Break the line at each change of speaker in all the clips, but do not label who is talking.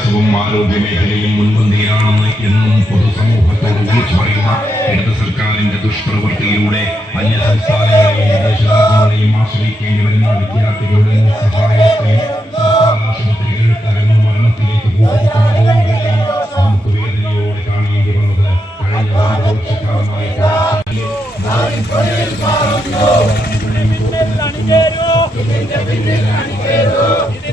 വിദ്യാഭ്യാസവും ആരോഗ്യ മേഖലയും മുൻപന്തിയിലാണെന്ന് എന്നും പൊതുസമൂഹത്തോട് വിളിച്ചു പറയുന്ന ഇടത് സർക്കാരിന്റെ ദുഷ്പ്രവൃത്തിയിലൂടെ അന്യ സംസ്ഥാനങ്ങളെയും വിദേശ രാജ്യങ്ങളെയും ആശ്രയിക്കേണ്ടി വരുന്ന വിദ്യാർത്ഥികളുടെ സഹായത്തെയും മരണത്തിലേക്ക് നമുക്ക് വേദനയോടെ കാണേണ്ടി വന്നത് കഴിഞ്ഞ വർഷക്കാലമായി തുടർച്ചയായി തൊട്ടു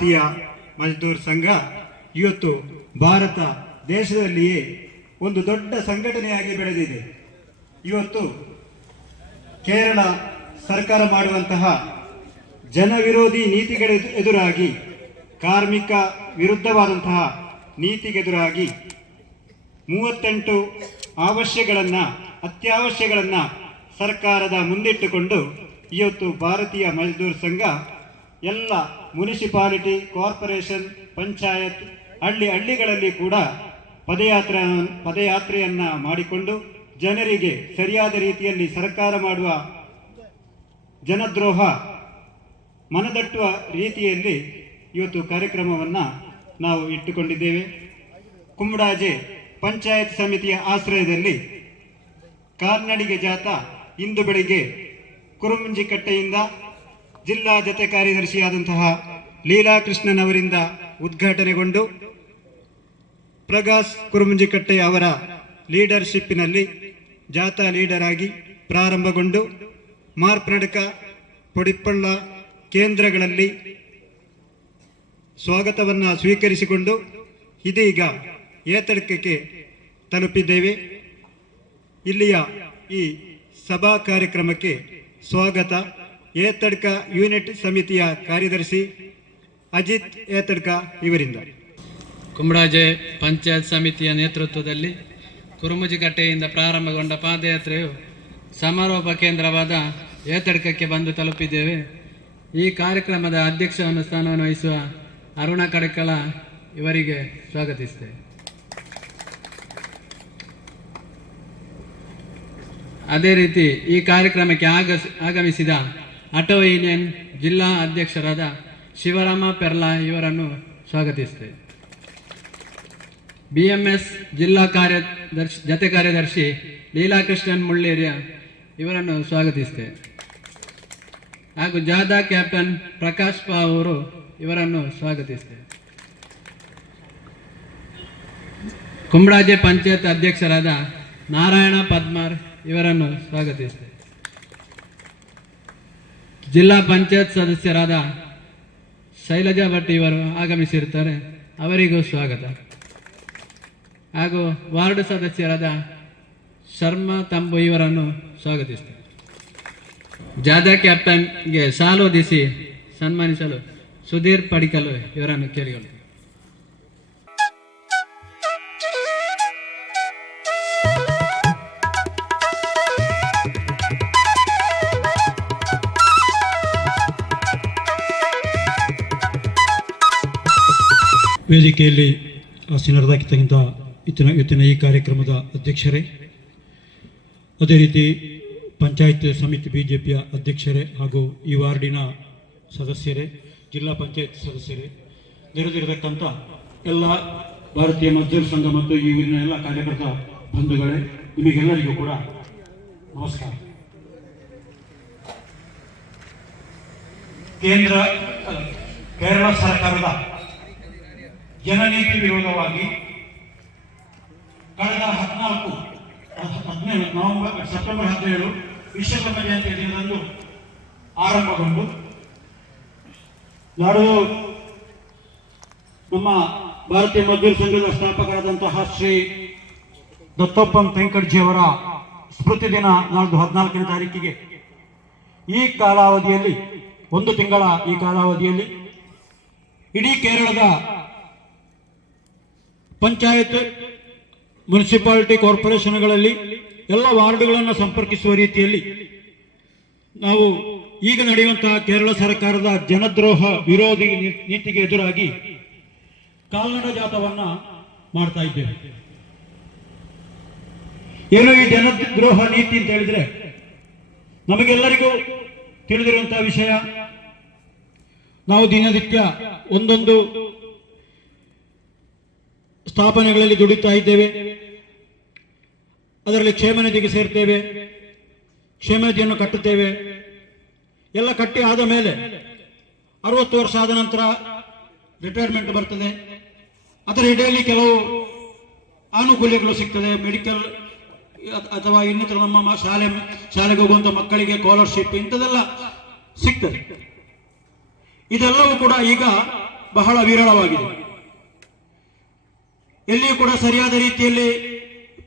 ಭಾರತೀಯ ಮಜ್ದೂರ್ ಸಂಘ ಇವತ್ತು ಭಾರತ ದೇಶದಲ್ಲಿಯೇ ಒಂದು ದೊಡ್ಡ ಸಂಘಟನೆಯಾಗಿ ಬೆಳೆದಿದೆ. ಇವತ್ತು ಕೇರಳ ಸರ್ಕಾರ ಮಾಡುವಂತಹ ಜನವಿರೋಧಿ ನೀತಿಗಳ ಎದುರಾಗಿ, ಕಾರ್ಮಿಕ ವಿರುದ್ಧವಾದಂತಹ ನೀತಿಗೆದುರಾಗಿ ಮೂವತ್ತೆಂಟು ಅವಶ್ಯಗಳನ್ನು, ಅತ್ಯವಶ್ಯಗಳನ್ನು ಸರ್ಕಾರದ ಮುಂದಿಟ್ಟುಕೊಂಡು ಇವತ್ತು ಭಾರತೀಯ ಮಜ್ದೂರ್ ಸಂಘ ಎಲ್ಲ ಮುನಿಸಿಪಾಲಿಟಿ ಕಾರ್ಪೊರೇಷನ್ ಪಂಚಾಯತ್ ಹಳ್ಳಿ ಹಳ್ಳಿಗಳಲ್ಲಿ ಕೂಡ ಪದಯಾತ್ರೆ ಪದಯಾತ್ರೆಯನ್ನ ಮಾಡಿಕೊಂಡು ಜನರಿಗೆ ಸರಿಯಾದ ರೀತಿಯಲ್ಲಿ ಸರ್ಕಾರ ಮಾಡುವ ಜನದ್ರೋಹ ಮನದಟ್ಟುವ ರೀತಿಯಲ್ಲಿ ಇವತ್ತು ಕಾರ್ಯಕ್ರಮವನ್ನು ನಾವು ಇಟ್ಟುಕೊಂಡಿದ್ದೇವೆ. ಕುಂಬಡಾಜೆ ಪಂಚಾಯತ್ ಸಮಿತಿಯ ಆಶ್ರಯದಲ್ಲಿ ಕಾರ್ನಡಿಗೆ ಜಾಥಾ ಇಂದು ಬೆಳಿಗ್ಗೆ ಕುರುಮುಂಜಿಕಟ್ಟೆಯಿಂದ ಜಿಲ್ಲಾ ಜತೆ ಕಾರ್ಯದರ್ಶಿಯಾದಂತಹ ಲೀಲಾಕೃಷ್ಣನವರಿಂದ ಉದ್ಘಾಟನೆಗೊಂಡು ಪ್ರಗಾಸ್ ಕುರುಮುಂಜಿಕಟ್ಟೆ ಅವರ ಲೀಡರ್ಶಿಪ್ಪಿನಲ್ಲಿ ಜಾಥಾ ಲೀಡರ್ ಆಗಿ ಪ್ರಾರಂಭಗೊಂಡು ಮಾರ್ಪನಡಕ ಪೊಡಿಪ್ಪಳ್ಳ ಕೇಂದ್ರಗಳಲ್ಲಿ ಸ್ವಾಗತವನ್ನು ಸ್ವೀಕರಿಸಿಕೊಂಡು ಇದೀಗ ಏತಡ್ಕಕ್ಕೆ ತಲುಪಿದ್ದೇವೆ. ಇಲ್ಲಿಯ ಈ ಸಭಾ ಕಾರ್ಯಕ್ರಮಕ್ಕೆ ಸ್ವಾಗತ. ಏತಡ್ಕ ಯೂನಿಟ್ ಸಮಿತಿಯ ಕಾರ್ಯದರ್ಶಿ ಅಜಿತ್ ಏತಡ್ಕ ಇವರಿಂದ.
ಕುಂಬಡಾಜೆ ಪಂಚಾಯತ್ ಸಮಿತಿಯ ನೇತೃತ್ವದಲ್ಲಿ ಕುರುಮುಜಿಕಟ್ಟೆಯಿಂದ ಪ್ರಾರಂಭಗೊಂಡ ಪಾದಯಾತ್ರೆಯು ಸಮಾರೋಪ ಕೇಂದ್ರವಾದ ಏತಡ್ಕಕ್ಕೆ ಬಂದು ತಲುಪಿದ್ದೇವೆ. ಈ ಕಾರ್ಯಕ್ರಮದ ಅಧ್ಯಕ್ಷವನ್ನು ಸ್ಥಾನವನ್ನು ವಹಿಸುವ ಅರುಣ ಕಡಕಳ ಇವರಿಗೆ ಸ್ವಾಗತಿಸ್ತೇವೆ ಅದೇ ರೀತಿ ಈ ಕಾರ್ಯಕ್ರಮಕ್ಕೆ ಆಗ ಆಗಮಿಸಿದ ಆಟೋ ಜಿಲ್ಲಾ ಅಧ್ಯಕ್ಷರಾದ ಶಿವರಾಮ ಪೆರ್ಲಾ ಇವರನ್ನು ಸ್ವಾಗತಿಸ್ತೇವೆ ಬಿ ಎಂ ಎಸ್ ಜಿಲ್ಲಾ ಕಾರ್ಯದರ್ಶಿ, ಜತೆ ಕಾರ್ಯದರ್ಶಿ ಲೀಲಾಕೃಷ್ಣನ್ ಮುಳ್ಳೇರಿಯ ಇವರನ್ನು ಸ್ವಾಗತಿಸ್ತೇವೆ ಹಾಗೂ ಜಾದಾ ಕ್ಯಾಪ್ಟನ್ ಪ್ರಕಾಶ್ ಪಾ ಅವರು ಇವರನ್ನು ಸ್ವಾಗತಿಸ್ತೇವೆ ಕುಂಬಳಾಜೆ ಪಂಚಾಯತ್ ಅಧ್ಯಕ್ಷರಾದ ನಾರಾಯಣ ಪದ್ಮಾರ್ ಇವರನ್ನು ಸ್ವಾಗತಿಸ್ತೇವೆ ಜಿಲ್ಲಾ ಪಂಚಾಯತ್ ಸದಸ್ಯರಾದ ಶೈಲಜಾ ಭಟ್ ಇವರು ಆಗಮಿಸಿರುತ್ತಾರೆ. ಅವರಿಗೂ ಸ್ವಾಗತ. ಹಾಗೂ ವಾರ್ಡ್ ಸದಸ್ಯರಾದ ಶರ್ಮಾ ತಂಬು ಇವರನ್ನು ಸ್ವಾಗತಿಸ್ತೇವೆ ಜಾಧವ್ ಕ್ಯಾಪ್ಟನ್ಗೆ ಸಾಲೋದಿಸಿ ಸನ್ಮಾನಿಸಲು ಸುಧೀರ್ ಪಡಿಕಲು ಇವರನ್ನು ಕೇಳಿಕೊಳ್ಳಿ
ವೇದಿಕೆಯಲ್ಲಿ ಆಸೀನರಾಗಿರ್ತಕ್ಕಂಥ ಇತ್ತಿನ ಇವತ್ತಿನ ಈ ಕಾರ್ಯಕ್ರಮದ ಅಧ್ಯಕ್ಷರೇ, ಅದೇ ರೀತಿ ಪಂಚಾಯತ್ ಸಮಿತಿ ಬಿ ಜೆ ಪಿಯ ಅಧ್ಯಕ್ಷರೇ ಹಾಗೂ ಈ ವಾರ್ಡಿನ ಸದಸ್ಯರೇ, ಜಿಲ್ಲಾ ಪಂಚಾಯತ್ ಸದಸ್ಯರೇ, ನೆರೆದಿರತಕ್ಕಂಥ ಎಲ್ಲ ಭಾರತೀಯ ಮಜ್ದೂರ್ ಸಂಘ ಮತ್ತು ಈ ಊರಿನ ಎಲ್ಲ ಕಾರ್ಯಕರ್ತ ಬಂಧುಗಳೇ, ನಿಮಗೆಲ್ಲರಿಗೂ ಕೂಡ ನಮಸ್ಕಾರ. ಕೇಂದ್ರ, ಕೇರಳ ಸರ್ಕಾರದ ಜನನೀತಿ ವಿರೋಧವಾಗಿ ಕಳೆದ ಹದಿನಾಲ್ಕು ಹದಿನೇಳು ನವೆಂಬರ್, ಸೆಪ್ಟೆಂಬರ್ ಹದಿನೇಳು ವಿಶ್ವಕರ್ಮ ಜಯಂತಿ ದಿನದಂದು ಆರಂಭಗೊಂಡು ನಾಡು ನಮ್ಮ ಭಾರತೀಯ ಮಜ್ದೂರ್ ಸಂಘದ ಸ್ಥಾಪಕರಾದಂತಹ ಶ್ರೀ ದತ್ತೋಪಂ ವೆಂಕಟಜಿಯವರ ಸ್ಮೃತಿ ದಿನ ನಾಳ್ದು ಹದಿನಾಲ್ಕನೇ ತಾರೀಕಿಗೆ. ಈ ಕಾಲಾವಧಿಯಲ್ಲಿ, ಒಂದು ತಿಂಗಳ ಈ ಕಾಲಾವಧಿಯಲ್ಲಿ ಇಡೀ ಕೇರಳದ ಪಂಚಾಯತ್, ಮುನ್ಸಿಪಾಲಿಟಿ ಕಾರ್ಪೊರೇಷನ್ಗಳಲ್ಲಿ ಎಲ್ಲ ವಾರ್ಡ್ಗಳನ್ನು ಸಂಪರ್ಕಿಸುವ ರೀತಿಯಲ್ಲಿ ನಾವು ಈಗ ನಡೆಯುವಂತಹ ಕೇರಳ ಸರ್ಕಾರದ ಜನದ್ರೋಹ ವಿರೋಧಿ ನೀತಿಗೆ ಎದುರಾಗಿ ಕಾಲ್ನಡ ಜಾಥವನ್ನ ಮಾಡ್ತಾ ಇದ್ದೇವೆ. ಏನು ಈ ಜನದ್ರೋಹ ನೀತಿ ಅಂತ ಹೇಳಿದ್ರೆ ನಮಗೆಲ್ಲರಿಗೂ ತಿಳಿದಿರುವಂತಹ ವಿಷಯ, ನಾವು ದಿನನಿತ್ಯ ಒಂದೊಂದು ಸ್ಥಾಪನೆಗಳಲ್ಲಿ ದುಡಿತಾ ಇದ್ದೇವೆ. ಅದರಲ್ಲಿ ಕ್ಷೇಮ ನಿಧಿಗೆ ಸೇರ್ತೇವೆ. ಕ್ಷೇಮ ನಿಧಿಯನ್ನು ಕಟ್ಟುತ್ತೇವೆ. ಎಲ್ಲ ಕಟ್ಟಿ ಆದ ಮೇಲೆ ಅರವತ್ತು ವರ್ಷ ಆದ ನಂತರ ರಿಟೈರ್ಮೆಂಟ್ ಬರ್ತದೆ. ಅದರ ಇಡೆಯಲ್ಲಿ ಕೆಲವು ಆನುಕೂಲ್ಯಗಳು ಸಿಗ್ತದೆ. ಮೆಡಿಕಲ್ ಅಥವಾ ಇನ್ನಿತರ ನಮ್ಮ ಶಾಲೆ, ಶಾಲೆಗೆ ಹೋಗುವಂಥ ಮಕ್ಕಳಿಗೆ ಸ್ಕಾಲರ್ಶಿಪ್ ಇಂಥದೆಲ್ಲ ಸಿಗ್ತದೆ. ಇದೆಲ್ಲವೂ ಕೂಡ ಈಗ ಬಹಳ ವಿರಳವಾಗಿದೆ. ಎಲ್ಲಿಯೂ ಕೂಡ ಸರಿಯಾದ ರೀತಿಯಲ್ಲಿ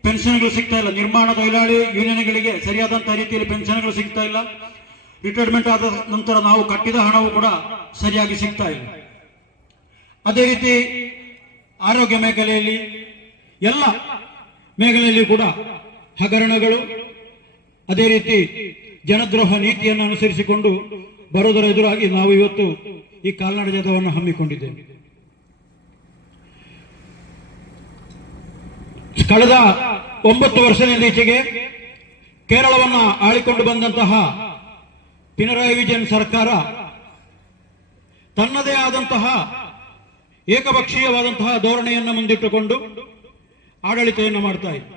ಪೆನ್ಷನ್ಗಳು ಸಿಗ್ತಾ ಇಲ್ಲ. ನಿರ್ಮಾಣ ದೈಲಾಳಿ ಯೂನಿಯನ್ಗಳಿಗೆ ಸರಿಯಾದಂತಹ ರೀತಿಯಲ್ಲಿ ಪೆನ್ಷನ್ಗಳು ಸಿಗ್ತಾ ಇಲ್ಲ. ರಿಟೈರ್ಮೆಂಟ್ ಆದ ನಂತರ ನಾವು ಕಟ್ಟಿದ ಹಣವು ಕೂಡ ಸರಿಯಾಗಿ ಸಿಗ್ತಾ ಇಲ್ಲ. ಅದೇ ರೀತಿ ಆರೋಗ್ಯ ಮೇಖಲೆಯಲ್ಲಿ ಎಲ್ಲ ಮೇಖಲೆಯಲ್ಲಿ ಕೂಡ ಹಗರಣಗಳು, ಅದೇ ರೀತಿ ಜನದ್ರೋಹ ನೀತಿಯನ್ನು ಅನುಸರಿಸಿಕೊಂಡು ಬರೋದರ ಎದುರಾಗಿ ನಾವು ಇವತ್ತು ಈ ಕಾಲ್ನಡ ಜಾಥವನ್ನು ಹಮ್ಮಿಕೊಂಡಿದ್ದೇವೆ. ಕಳೆದ ಒಂಬತ್ತು ವರ್ಷದಿಂದ ಈಚೆಗೆ ಕೇರಳವನ್ನು ಆಳಿಕೊಂಡು ಬಂದಂತಹ ಪಿನರಾಯಿ ವಿಜಯನ್ ಸರ್ಕಾರ ತನ್ನದೇ ಆದಂತಹ ಏಕಪಕ್ಷೀಯವಾದಂತಹ ಧೋರಣೆಯನ್ನು ಮುಂದಿಟ್ಟುಕೊಂಡು ಆಡಳಿತವನ್ನು ಮಾಡ್ತಾ ಇದೆ.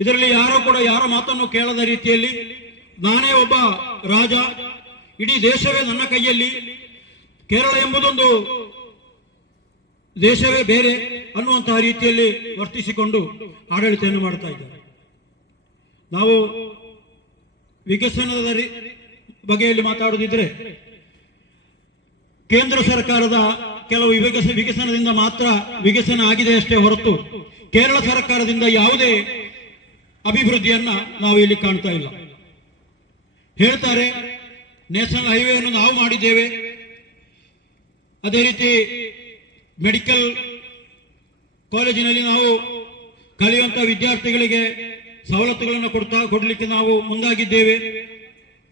ಇದರಲ್ಲಿ ಯಾರೋ ಕೂಡ ಯಾರ ಮಾತನ್ನು ಕೇಳದ ರೀತಿಯಲ್ಲಿ ನಾನೇ ಒಬ್ಬ ರಾಜ, ಇಡೀ ದೇಶವೇ ನನ್ನ ಕೈಯಲ್ಲಿ ಕೇರಳ ಎಂಬುದೊಂದು ದೇಶವೇ ಬೇರೆ ಅನ್ನುವಂತಹ ರೀತಿಯಲ್ಲಿ ವರ್ತಿಸಿಕೊಂಡು ಆಡಳಿತವನ್ನು ಮಾಡ್ತಾ ಇದ್ದಾರೆ. ನಾವು ವಿಕಸನದ ಬಗೆಯಲ್ಲಿ ಮಾತಾಡುದಿದ್ರೆ ಕೇಂದ್ರ ಸರ್ಕಾರದ ಕೆಲವು ವಿಕಸ, ವಿಕಸನದಿಂದ ಮಾತ್ರ ವಿಕಸನ ಆಗಿದೆ ಅಷ್ಟೇ ಹೊರತು ಕೇರಳ ಸರ್ಕಾರದಿಂದ ಯಾವುದೇ ಅಭಿವೃದ್ಧಿಯನ್ನ ನಾವು ಇಲ್ಲಿ ಕಾಣ್ತಾ ಇಲ್ಲ. ಹೇಳ್ತಾರೆ, ನ್ಯಾಷನಲ್ ಹೈವೇಯನ್ನು ನಾವು ಮಾಡಿದ್ದೇವೆ. ಅದೇ ರೀತಿ ಮೆಡಿಕಲ್ ಕಾಲೇಜಿನಲ್ಲಿ ನಾವು ಕಲಿಯುವಂತಹ ವಿದ್ಯಾರ್ಥಿಗಳಿಗೆ ಸವಲತ್ತುಗಳನ್ನು ಕೊಡ್ತಾ, ಕೊಡಲಿಕ್ಕೆ ನಾವು ಮುಂದಾಗಿದ್ದೇವೆ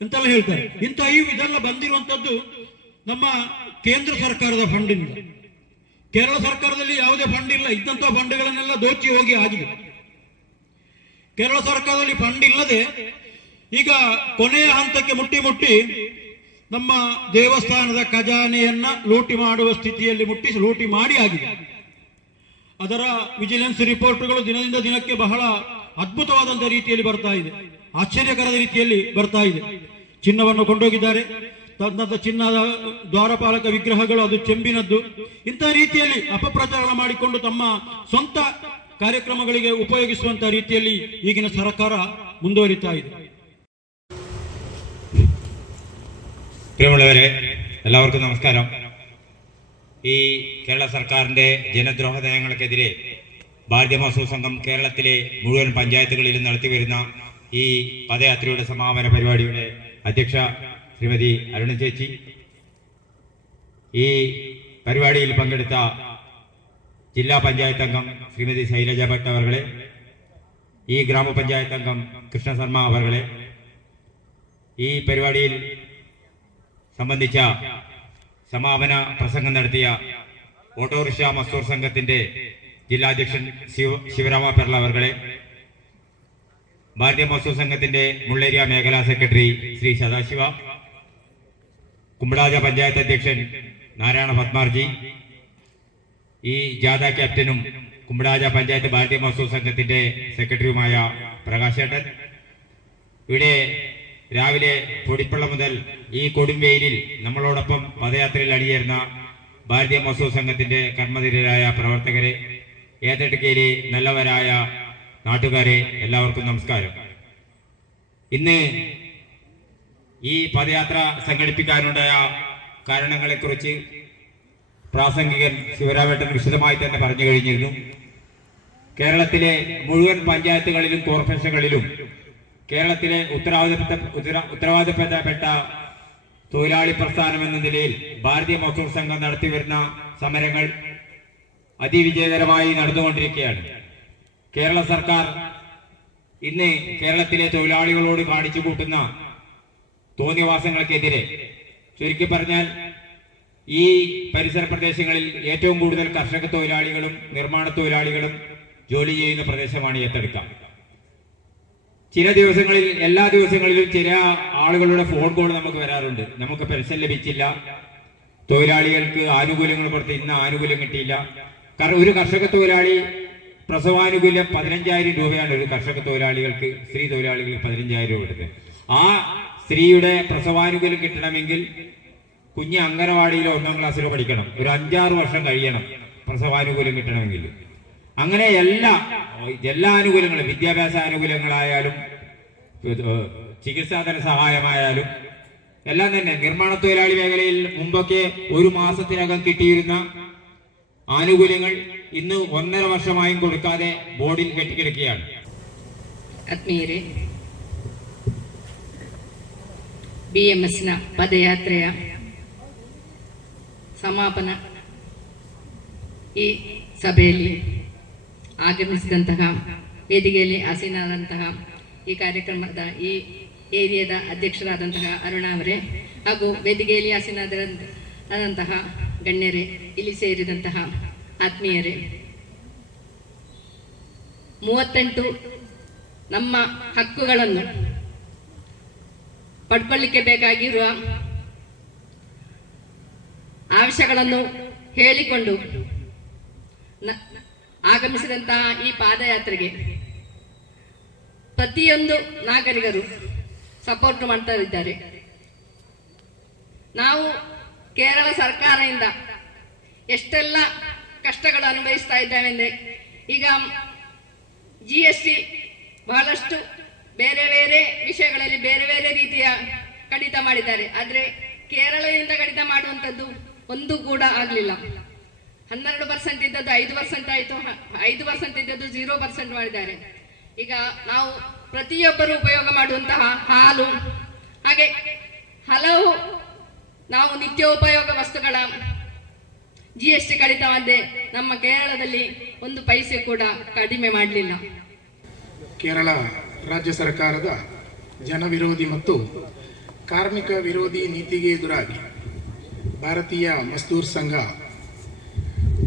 ಅಂತೆಲ್ಲ ಹೇಳ್ತಾರೆ. ಇಂಥ ಈ ಇದೆಲ್ಲ ಬಂದಿರುವಂತದ್ದು ನಮ್ಮ ಕೇಂದ್ರ ಸರ್ಕಾರದ ಫಂಡಿಂದ ಕೇರಳ ಸರ್ಕಾರದಲ್ಲಿ ಯಾವುದೇ ಫಂಡ್ ಇಲ್ಲ, ಇದ್ದಂಥ ಫಂಡ್ಗಳನ್ನೆಲ್ಲ ದೋಚಿ ಹೋಗಿ ಆಗಿದೆ. ಕೇರಳ ಸರ್ಕಾರದಲ್ಲಿ ಫಂಡ್ ಇಲ್ಲದೆ ಈಗ ಕೊನೆಯ ಹಂತಕ್ಕೆ ಮುಟ್ಟಿ ಮುಟ್ಟಿ ನಮ್ಮ ದೇವಸ್ಥಾನದ ಖಜಾನೆಯನ್ನ ಲೂಟಿ ಮಾಡುವ ಸ್ಥಿತಿಯಲ್ಲಿ ಮುಟ್ಟಿಸಿ ಲೂಟಿ ಮಾಡಿ ಆಗಿದೆ. ಅದರ ವಿಜಿಲೆನ್ಸ್ ರಿಪೋರ್ಟ್ಗಳು ದಿನದಿಂದ ದಿನಕ್ಕೆ ಬಹಳ ಅದ್ಭುತವಾದಂತಹ ರೀತಿಯಲ್ಲಿ ಬರ್ತಾ ಇದೆ. ಆಶ್ಚರ್ಯಕರದ ರೀತಿಯಲ್ಲಿ ಬರ್ತಾ ಇದೆ. ಚಿನ್ನವನ್ನು ಕೊಂಡೋಗಿದ್ದಾರೆ. ತನ್ನದ ಚಿನ್ನದ ದ್ವಾರಪಾಲಕ ವಿಗ್ರಹಗಳು ಅದು ಚೆಂಬಿನದ್ದು. ಇಂತಹ ರೀತಿಯಲ್ಲಿ ಅಪಪ್ರಚಾರ ಮಾಡಿಕೊಂಡು ತಮ್ಮ ಸ್ವಂತ ಕಾರ್ಯಕ್ರಮಗಳಿಗೆ ಉಪಯೋಗಿಸುವಂತಹ ರೀತಿಯಲ್ಲಿ ಈಗಿನ ಸರ್ಕಾರ ಮುಂದುವರಿತಾ ಇದೆ.
പ്രിയമുള്ളവരെ എല്ലാവർക്കും നമസ്കാരം. ഈ കേരള സർക്കാരിന്റെ ജനദ്രോഹ നയങ്ങൾക്കെതിരെ ഭാരതീയ സംഘം കേരളത്തിലെ മുഴുവൻ പഞ്ചായത്തുകളിലും നടത്തിവരുന്ന ഈ പദയാത്രയുടെ സമാപന പരിപാടിയുടെ അധ്യക്ഷ ശ്രീമതി അരുണ ചേച്ചി. ഈ പരിപാടിയിൽ പങ്കെടുത്ത ജില്ലാ പഞ്ചായത്ത് അംഗം ശ്രീമതി ശൈലജ ഭട്ട് അവർകളെ ഈ ഗ്രാമപഞ്ചായത്ത് അംഗം കൃഷ്ണ ശർമ്മ അവർകളെ ഈ പരിപാടിയിൽ സംബന്ധിച്ച സമാപന പ്രസംഗം നടത്തിയ ഓട്ടോറിക്ഷ മസ്തൂർ സംഘത്തിന്റെ ജില്ലാധ്യക്ഷൻ ശിവ ശിവരാമ പെർള അവർകളെ ഭാരതീയ മസ്തൂർ സംഘത്തിന്റെ മുള്ളേരിയ മേഖലാ സെക്രട്ടറി ശ്രീ സദാശിവ കുമ്പളാജ പഞ്ചായത്ത് അധ്യക്ഷൻ നാരായണ പത്മാർജി ഈ ജാഥ ക്യാപ്റ്റനും കുമ്പളാജ പഞ്ചായത്ത് ഭാരതീയ മസ്തൂർ സംഘത്തിന്റെ സെക്രട്ടറിയുമായ പ്രകാശേട്ടൻ. ഇവിടെ രാവിലെ പൊടിപ്പള്ള മുതൽ ഈ കൊടുംവെയിലിൽ നമ്മളോടൊപ്പം പദയാത്രയിൽ അണിയേറുന്ന ഭാരതീയ മസൂർ സംഘത്തിന്റെ കർമ്മധീരരായ പ്രവർത്തകരെ ഏതെടുക്കയിലെ നല്ലവരായ നാട്ടുകാരെ എല്ലാവർക്കും നമസ്കാരം. ഇന്ന് ഈ പദയാത്ര സംഘടിപ്പിക്കാനുണ്ടായ കാരണങ്ങളെക്കുറിച്ച് പ്രാസംഗികൻ ശിവരാമേട്ടൻ വിശദമായി തന്നെ പറഞ്ഞു കഴിഞ്ഞിരുന്നു. കേരളത്തിലെ മുഴുവൻ പഞ്ചായത്തുകളിലും കോർപ്പറേഷനുകളിലും കേരളത്തിലെ ഉത്തരവാദിത്തപ്പെട്ട ഉത്തര- ഉത്തരവാദിത്തപ്പെട്ട തൊഴിലാളി പ്രസ്ഥാനം എന്ന നിലയിൽ ഭാരതീയ മസൂർ സംഘം നടത്തിവരുന്ന സമരങ്ങൾ അതിവിജയകരമായി നടന്നുകൊണ്ടിരിക്കുകയാണ്. കേരള സർക്കാർ ഇന്ന് കേരളത്തിലെ തൊഴിലാളികളോട് കാണിച്ചു കൂട്ടുന്ന തോന്നിവാസങ്ങൾക്കെതിരെ ചുരുക്കി പറഞ്ഞാൽ ഈ പരിസര പ്രദേശങ്ങളിൽ ഏറ്റവും കൂടുതൽ കർഷക തൊഴിലാളികളും നിർമ്മാണ തൊഴിലാളികളും ജോലി ചെയ്യുന്ന പ്രദേശമാണ് ഏത്തെടുക്ക ചില ദിവസങ്ങളിൽ എല്ലാ ദിവസങ്ങളിലും ചില ആളുകളുടെ ഫോൺ കോൾ നമുക്ക് വരാറുണ്ട്. നമുക്ക് പെൻഷൻ ലഭിച്ചില്ല. തൊഴിലാളികൾക്ക് ആനുകൂല്യങ്ങൾ കൊടുത്ത് ഇന്ന് ആനുകൂല്യം കിട്ടിയില്ല. ഒരു കർഷക തൊഴിലാളി പ്രസവാനുകൂല്യം പതിനഞ്ചായിരം രൂപയാണ് ഒരു കർഷക തൊഴിലാളികൾക്ക് സ്ത്രീ തൊഴിലാളികൾക്ക് പതിനഞ്ചായിരം രൂപ എടുത്ത് ആ സ്ത്രീയുടെ പ്രസവാനുകൂല്യം കിട്ടണമെങ്കിൽ കുഞ്ഞ് അംഗനവാടിയിലോ ഒന്നാം ക്ലാസ്സിലോ പഠിക്കണം. ഒരു അഞ്ചാറ് വർഷം കഴിയണം പ്രസവാനുകൂല്യം കിട്ടണമെങ്കിൽ. അങ്ങനെ എല്ലാ എല്ലാ ആനുകൂല്യങ്ങളും വിദ്യാഭ്യാസ ആനുകൂല്യങ്ങളായാലും ചികിത്സാധന സഹായമായാലും എല്ലാം തന്നെ നിർമ്മാണ തൊഴിലാളി മേഖലയിൽ മുമ്പൊക്കെ ഒരു മാസത്തിനകം കിട്ടിയിരുന്ന ആനുകൂല്യങ്ങൾ ഇന്ന് ഒന്നര വർഷമായും കൊടുക്കാതെ ബോർഡിൽ കെട്ടിക്കിടക്കുകയാണ്.
ബി എം എസിന പദയാത്രയ സമാപന ഈ സഭയിൽ ಆಗಮಿಸಿದಂತಹ ವೇದಿಕೆಯಲ್ಲಿ ಆಸೀನಾದಂತಹ ಈ ಕಾರ್ಯಕ್ರಮದ ಈ ಏರಿಯಾದ ಅಧ್ಯಕ್ಷರಾದಂತಹ ಅರುಣ ಅವರೇ ಹಾಗೂ ವೇದಿಕೆಯಲ್ಲಿ ಆಸೀನಾದಂತಹ ಗಣ್ಯರೇ, ಇಲ್ಲಿ ಸೇರಿದಂತಹ ಆತ್ಮೀಯರೇ. ಮೂವತ್ತೆಂಟು ನಮ್ಮ ಹಕ್ಕುಗಳನ್ನು ಪಡ್ಕೊಳ್ಳಿಕ್ಕೆ ಬೇಕಾಗಿರುವ ಆവശ്ಯಗಳನ್ನು ಹೇಳಿಕೊಂಡು ಆಗಮಿಸಿದಂತಹ ಈ ಪಾದಯಾತ್ರೆಗೆ ಪ್ರತಿಯೊಂದು ನಾಗರಿಕರು ಸಪೋರ್ಟ್ ಮಾಡ್ತಾ ಇದ್ದಾರೆ. ನಾವು ಕೇರಳ ಸರ್ಕಾರದಿಂದ ಎಷ್ಟೆಲ್ಲ ಕಷ್ಟಗಳು ಅನುಭವಿಸ್ತಾ ಇದ್ದೇವೆ ಅಂದರೆ ಈಗ ಜಿ ಎಸ್ ಟಿ ಬಹಳಷ್ಟು ಬೇರೆ ಬೇರೆ ವಿಷಯಗಳಲ್ಲಿ ಬೇರೆ ಬೇರೆ ರೀತಿಯ ಕಡಿತ ಮಾಡಿದ್ದಾರೆ. ಆದರೆ ಕೇರಳದಿಂದ ಕಡಿತ ಮಾಡುವಂಥದ್ದು ಒಂದು ಕೂಡ ಆಗಲಿಲ್ಲ. ಹನ್ನೆರಡು ಪರ್ಸೆಂಟ್ ಇದ್ದದ್ದು ಐದು ಪರ್ಸೆಂಟ್ ಆಯಿತು. ಐದು ಪರ್ಸೆಂಟ್ ಇದ್ದದ್ದು ಜೀರೋ ಪರ್ಸೆಂಟ್ ಮಾಡಿದ್ದಾರೆ. ಈಗ ನಾವು ಪ್ರತಿಯೊಬ್ಬರು ಉಪಯೋಗ ಮಾಡುವಂತಹ ಹಾಲು. ಹಾಗೆ ಹಲವು ನಾವು ನಿತ್ಯ ಉಪಯೋಗ ವಸ್ತುಗಳ ಜಿ ಎಸ್ ಟಿ ಕಡಿತವಾದ್ದೇ ನಮ್ಮ ಕೇರಳದಲ್ಲಿ ಒಂದು ಪೈಸೆ ಕೂಡ ಕಡಿಮೆ ಮಾಡಲಿಲ್ಲ.
ಕೇರಳ ರಾಜ್ಯ ಸರ್ಕಾರದ ಜನವಿರೋಧಿ ಮತ್ತು ಕಾರ್ಮಿಕ ವಿರೋಧಿ ನೀತಿಗೆ ಎದುರಾಗಿ ಭಾರತೀಯ ಮಸ್ತೂರ್ ಸಂಘ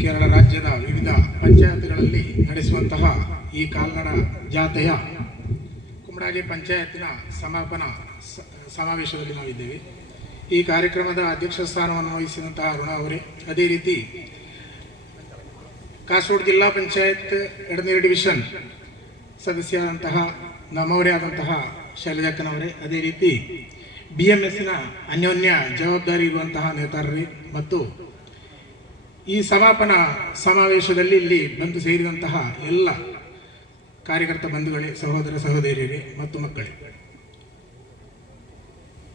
ಕೇರಳ ರಾಜ್ಯದ ವಿವಿಧ ಪಂಚಾಯತ್ಗಳಲ್ಲಿ ನಡೆಸುವಂತಹ ಈ ಕಾಲ್ನಡ ಜಾತೆಯ ಕುಮಡಾಗಿ ಪಂಚಾಯತ್ನ ಸಮಾಪನ ಸಮಾವೇಶದಲ್ಲಿ ನಾವಿದ್ದೇವೆ. ಈ ಕಾರ್ಯಕ್ರಮದ ಅಧ್ಯಕ್ಷ ಸ್ಥಾನವನ್ನು ವಹಿಸಿದಂತಹ ಅರುಣ ಅವರೇ. ಅದೇ ರೀತಿ ಕಾಸರಗೋಡು ಜಿಲ್ಲಾ ಪಂಚಾಯತ್ ಎರಡನೇ ಡಿವಿಷನ್ ಸದಸ್ಯರಾದಂತಹ ನಮ್ಮವರೇ ಆದಂತಹ ಶೈಲಜಕ್ಕನವರೇ ಅದೇ ರೀತಿ ಬಿ ಎಂ ಎಸ್ನ ಅನ್ಯೋನ್ಯ ಜವಾಬ್ದಾರಿ ಇರುವಂತಹ ನೇತಾರರೇ ಮತ್ತು ಈ ಸಮಾಪನ ಸಮಾವೇಶದಲ್ಲಿ ಇಲ್ಲಿ ಬಂದು ಸೇರಿದಂತಹ ಎಲ್ಲ ಕಾರ್ಯಕರ್ತ ಬಂಧುಗಳೇ, ಸಹೋದರ ಸಹೋದರಿಯರೇ, ಮತ್ತು ಮಕ್ಕಳೇ.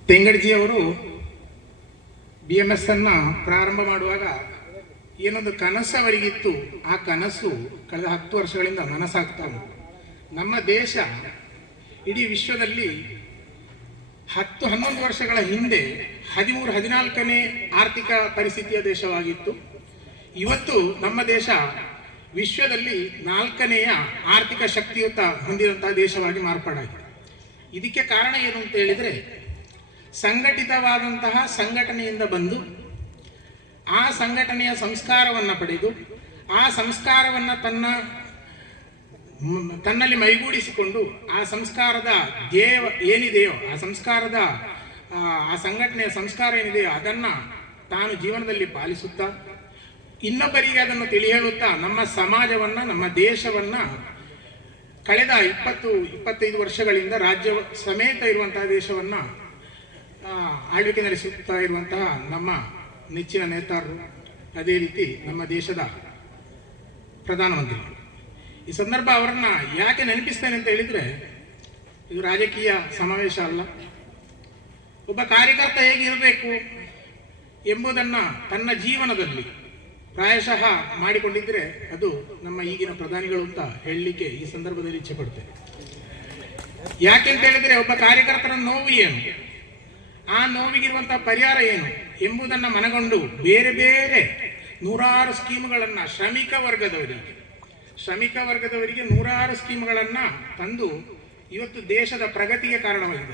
ತೆಂಗಡ್ಜಿಯವರು ಬಿ ಎಂ ಎಸ್ ಅನ್ನ ಪ್ರಾರಂಭ ಮಾಡುವಾಗ ಏನೊಂದು ಕನಸು ಅವರಿಗಿತ್ತು, ಆ ಕನಸು ಕಳೆದ ಹತ್ತು ವರ್ಷಗಳಿಂದ ನನಸಾಗ್ತಾ ಉಂಟು. ನಮ್ಮ ದೇಶ ಇಡೀ ವಿಶ್ವದಲ್ಲಿ ಹತ್ತು ಹನ್ನೊಂದು ವರ್ಷಗಳ ಹಿಂದೆ ಹದಿಮೂರು, ಹದಿನಾಲ್ಕನೇ ಆರ್ಥಿಕ ಪರಿಸ್ಥಿತಿಯ ದೇಶವಾಗಿತ್ತು. ಇವತ್ತು ನಮ್ಮ ದೇಶ ವಿಶ್ವದಲ್ಲಿ ನಾಲ್ಕನೆಯ ಆರ್ಥಿಕ ಶಕ್ತಿಯುತ ಹೊಂದಿದಂತಹ ದೇಶವಾಗಿ ಮಾರ್ಪಾಡಾಗಿದೆ. ಇದಕ್ಕೆ ಕಾರಣ ಏನು ಅಂತ ಹೇಳಿದರೆ ಸಂಘಟಿತವಾದಂತಹ ಸಂಘಟನೆಯಿಂದ ಬಂದು ಆ ಸಂಘಟನೆಯ ಸಂಸ್ಕಾರವನ್ನು ಪಡೆದು ಆ ಸಂಸ್ಕಾರವನ್ನು ತನ್ನ ತನ್ನಲ್ಲಿ ಮೈಗೂಡಿಸಿಕೊಂಡು ಆ ಸಂಸ್ಕಾರದ ಧ್ಯೇಯ ಏನಿದೆಯೋ ಆ ಸಂಸ್ಕಾರದ ಆ, ಆ ಸಂಘಟನೆಯ ಸಂಸ್ಕಾರ ಏನಿದೆಯೋ ಅದನ್ನು ತಾನು ಜೀವನದಲ್ಲಿ ಪಾಲಿಸುತ್ತಾ ಇನ್ನೊಬ್ಬರಿಗೆ ಅದನ್ನು ತಿಳಿ ಹೇಳುತ್ತಾ ನಮ್ಮ ಸಮಾಜವನ್ನ, ನಮ್ಮ ದೇಶವನ್ನ ಕಳೆದ ಇಪ್ಪತ್ತು, ಇಪ್ಪತ್ತೈದು ವರ್ಷಗಳಿಂದ ರಾಜ್ಯ ಸಮೇತ ಇರುವಂತಹ ದೇಶವನ್ನ ಆಳ್ವಿಕೆ ನಡೆಸುತ್ತಾ ಇರುವಂತಹ ನಮ್ಮ ನೆಚ್ಚಿನ ನೇತಾರರು, ಅದೇ ರೀತಿ ನಮ್ಮ ದೇಶದ ಪ್ರಧಾನಮಂತ್ರಿಗಳು. ಈ ಸಂದರ್ಭ ಅವರನ್ನ ಯಾಕೆ ನೆನಪಿಸ್ತೇನೆ ಅಂತ ಹೇಳಿದ್ರೆ, ಇದು ರಾಜಕೀಯ ಸಮಾವೇಶ ಅಲ್ಲ. ಒಬ್ಬ ಕಾರ್ಯಕರ್ತ ಹೇಗಿರಬೇಕು ಎಂಬುದನ್ನ ತನ್ನ ಜೀವನದಲ್ಲಿ ಪ್ರಾಯಶಃ ಮಾಡಿಕೊಂಡಿದ್ರೆ ಅದು ನಮ್ಮ ಈಗಿನ ಪ್ರಧಾನಿಗಳು ಅಂತ ಹೇಳಲಿಕ್ಕೆ ಈ ಸಂದರ್ಭದಲ್ಲಿ ಇಚ್ಛೆ ಪಡ್ತೇನೆ. ಯಾಕೆಂತ ಹೇಳಿದ್ರೆ ಒಬ್ಬ ಕಾರ್ಯಕರ್ತರ ನೋವು ಏನು? ಆ ನೋವಿಗಿರುವಂತಹ ಪರಿಹಾರ ಏನು? ಎಂಬುದನ್ನು ಮನಗೊಂಡು ಬೇರೆ ಬೇರೆ ನೂರಾರು ಸ್ಕೀಮ್ಗಳನ್ನ ಶ್ರಮಿಕ ವರ್ಗದವರಿಗೆ ಶ್ರಮಿಕ ವರ್ಗದವರಿಗೆ ನೂರಾರು ಸ್ಕೀಮ್ಗಳನ್ನ ತಂದು ಇವತ್ತು ದೇಶದ ಪ್ರಗತಿಗೆ ಕಾರಣವಾಗಿದೆ.